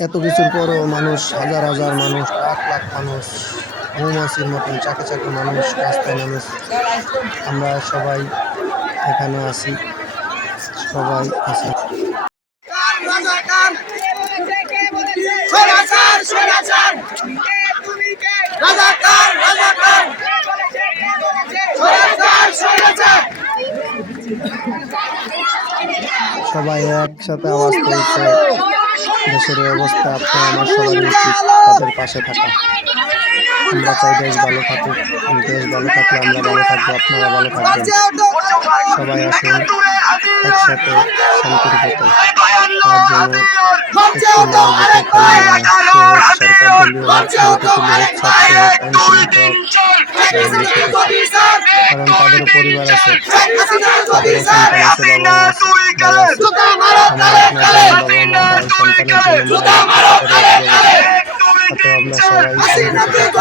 এত কিছুর পরও মানুষ হাজার হাজার মানুষ লাখ লাখ মানুষ মৌমাছির মতন চাকে চাকে মানুষ রাস্তায় মানুষ। আমরা সবাই এখানে আছি সবাই আছি। স্বৈরাচার! সবাই একসাথে আওয়াজ তুলছে। দেশের এই অবস্থা আপনার আমার সবাই উচিত তাদের পাশে থাকা। আমরা চাই দেশ ভালো থাকুক দেশ ভালো থাকলে আমরা ভালো থাকব, আপনারা ভালো থাকবেন। সবাই আসুন, একসাথে শান্তির পথে তার জন্য হোক কারণ তাদের পরিবার আছে তাদের সন্তান আছে বাবা আমরা সবাই শান্তিতে